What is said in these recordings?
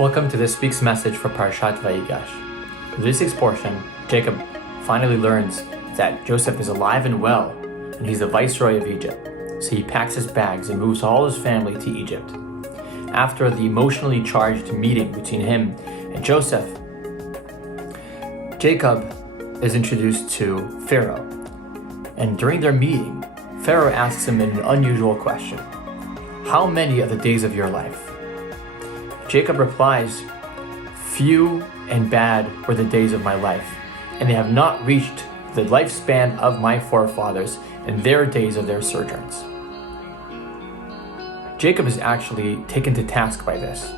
Welcome to this week's message for Parashat Vayigash. In this week's portion, Jacob finally learns that Joseph is alive and well, and he's the viceroy of Egypt. So he packs his bags and moves all his family to Egypt. After the emotionally charged meeting between him and Joseph, Jacob is introduced to Pharaoh. And during their meeting, Pharaoh asks him an unusual question. How many of the days of your life? Jacob replies, few and bad were the days of my life, and they have not reached the lifespan of my forefathers in their days of their sojourns. Jacob is actually taken to task by this.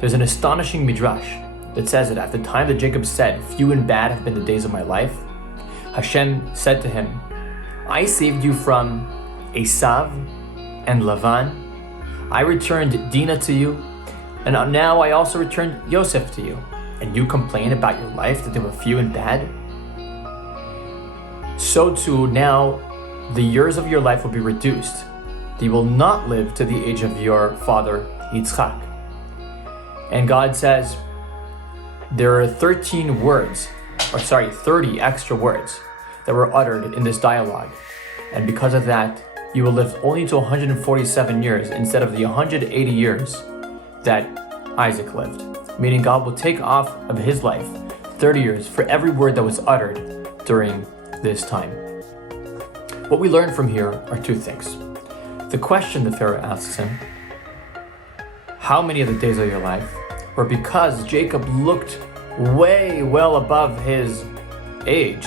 There's an astonishing midrash that says that at the time that Jacob said, few and bad have been the days of my life, Hashem said to him, I saved you from Esav and Lavan. I returned Dinah to you, and now I also returned Yosef to you. And you complain about your life that they were few and bad? So too now the years of your life will be reduced. You will not live to the age of your father Yitzchak. And God says there are 30 extra words that were uttered in this dialogue. And because of that, you will live only to 147 years instead of the 180 years that Isaac lived. Meaning God will take off of his life 30 years for every word that was uttered during this time. What we learn from here are two things. The question that Pharaoh asks him, how many of the days of your life? Were because Jacob looked way well above his age,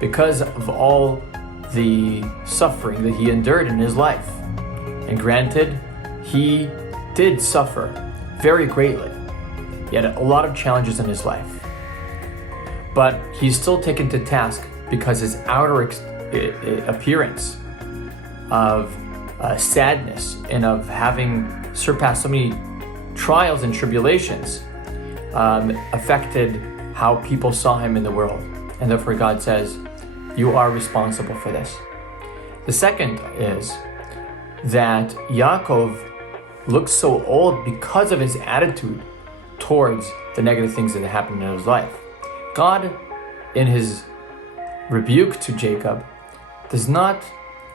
because of all the suffering that he endured in his life. And granted, he did suffer very greatly. He had a lot of challenges in his life. But he's still taken to task because his outer appearance of sadness and of having surpassed so many trials and tribulations affected how people saw him in the world. And therefore God says, you are responsible for this. The second is that Yaakov looks so old because of his attitude towards the negative things that happened in his life. God, in his rebuke to Jacob, does not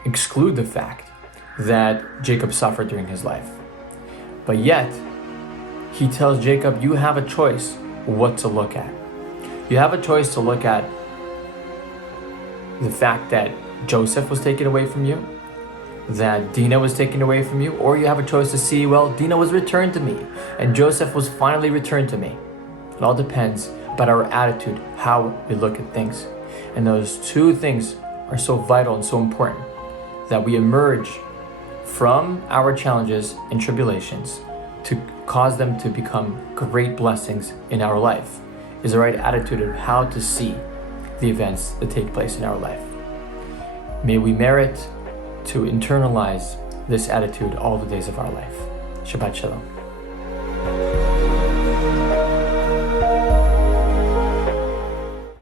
exclude the fact that Jacob suffered during his life. But yet, he tells Jacob, you have a choice what to look at. You have a choice to look at the fact that Joseph was taken away from you, that Dinah was taken away from you, or you have a choice to see, well, Dinah was returned to me, and Joseph was finally returned to me. It all depends about our attitude, how we look at things. And those two things are so vital and so important, that we emerge from our challenges and tribulations to cause them to become great blessings in our life, is the right attitude of how to see the events that take place in our life. May we merit to internalize this attitude all the days of our life. Shabbat Shalom.